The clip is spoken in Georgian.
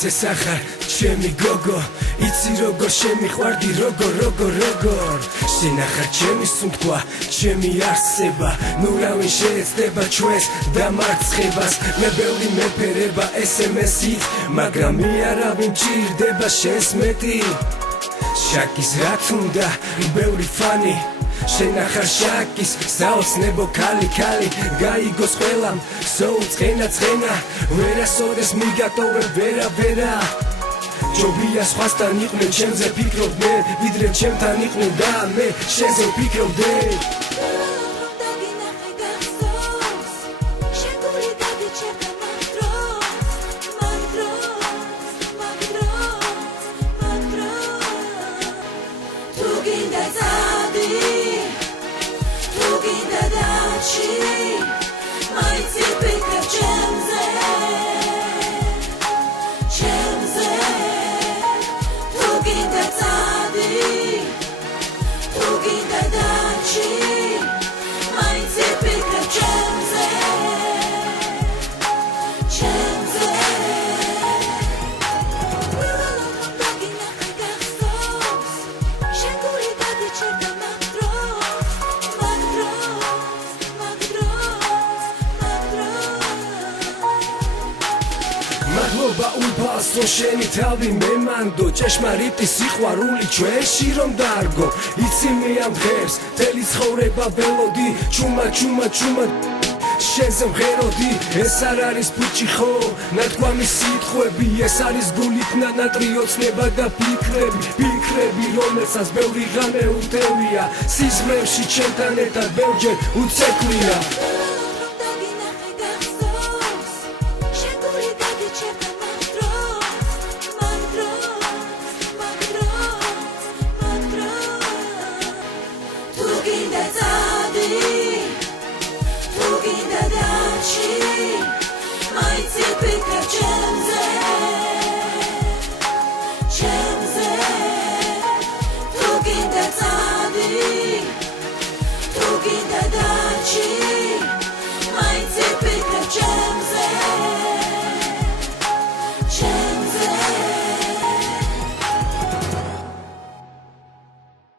Maitse sakhar, chemi gogo Itsi rogor shemiqvardi rogor Shenakar chemi sumtkva, chemi arseba Nu ravin sheetsdeba ჩვენს დამარცხებას მე ბევრი მეფერება SMS-ით მაგრამ მე არავინ მჭირდება შენს მეტი შაკის რაც უნდა ბევრი ფანი შენახარ შაკის საოცნებო ქალი გაიგოს ყველამ სოუწყენა ვერასოდეს მიგატოვებ ვერა ჯობია სხვასთან იყვნენ ჩემზე ფიქრობდნენ ვიდრე ჩემთან იყვნენ და მე შენზე ვფიქრობდე Ulpaso შენი თავი მემანდო ჭეშმარიტი სიყვარული ჩვენში რომ დარგო იცი მე ამ დღეს მთელი ცხოვრება ველოდი ჩუმა შენზე მღეროდი ეს არ არის ბიჭი ხო ნათქვამი სიტყვები ეს არის გულით ნანატრი ოცნება და ფიქრები რომელსაც ბევრი ღამე უტევია სიზმრებში ჩემთან ერთად ბევრჯერ უცეკვია